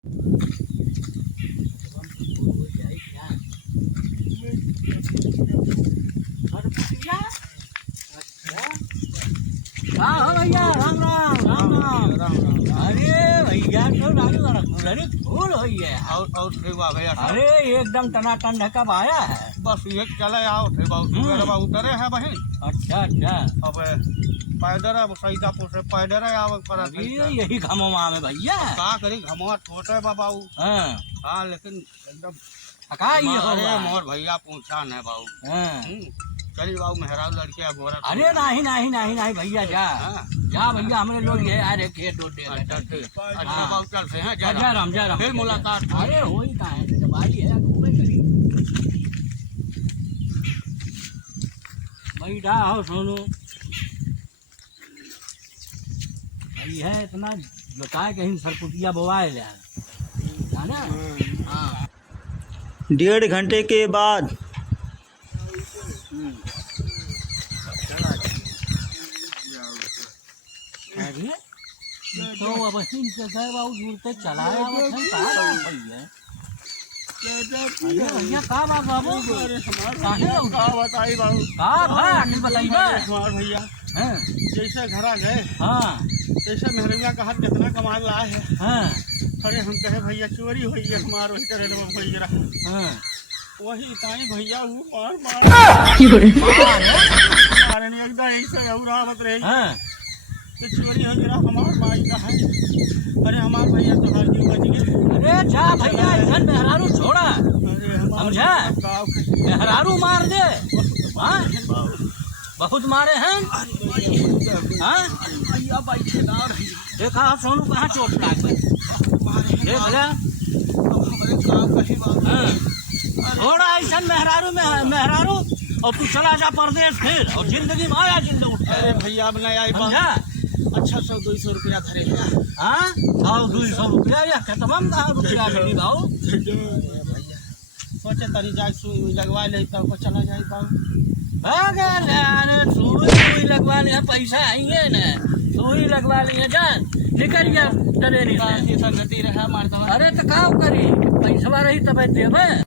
हाँ हाँ भैया, राम राम राम राम राम राम। अरे भैया तो फूल हुई है। और सेवा भैया साहब। अरे एकदम टनाटन कब आया है? बस ये चले आओ थे बाबू उतरे हैं बहन। अच्छा अच्छा। अब पैदर सईदापुर से पैदर आवे पर यही घमवा में भैया का करी घमवा छोटे बाबू। हाँ हाँ लेकिन एकदम अरे मोर भैया पूछा न बाबू। चलिए बाबू मेहराब लड़के गोरा। अरे नहीं नहीं नहीं नहीं भैया जा जा भैया, हमें लोग ये आ रहे खेत उठे। अच्छा ठीक अच्छा बाबू चलते हैं। जय राम जय राम। फिर मुलाकात। अरे हो ही कहाँ है, भाई है घूमे करी बैठा हो सोनू भाई है इतना बताए कहीं सरपुटिया बोवाए है ना। हाँ 1.5 घंटे के बाद अरे तो अब इनसे गए बाबू दूर तक चलाया भैया। भैया का बात बाबू बताई बाबू का भाई बताइए हमार भैया जैसे घरा गए हाँ जैसे मेहरबिया का हाथ कितना कमा लाए है। हाँ अरे हम कहे भैया चोरी हुई है हमार वही करे भैया हाँ वही ताई भैया मार मार एकदम ऐसे औरावत रहे हाँ तो चोरी हो गया हमार माई का है। अरे हमार भैया तो हर जीव बच गए। अरे जा भैया इधर मेहरारू छोड़ा समझा, मेहरारू मार दे। हाँ बहुत मारे हैं। हाँ देखा सोनू कहाँ चोट लाग देख ले। थोड़ा ऐसा मेहरारू मेहरारू और तू चला जा परदेश फिर और जिंदगी में आया जिंदगी। अरे भैया अब नहीं आई समझा। अच्छा 100-200 रुपया धरे हाँ 100-200 रुपया या खत्म कहाँ रुपया मिली भाऊ। सोचे तरी जाए सुई लगवा ले तब चला जाए अरे सुई लगवा ले पैसा आइए न सुई लगवा लिए जान निकल गया डरे नहीं संगति रहा मारता। अरे तो का करी पैसा रही तब देवे।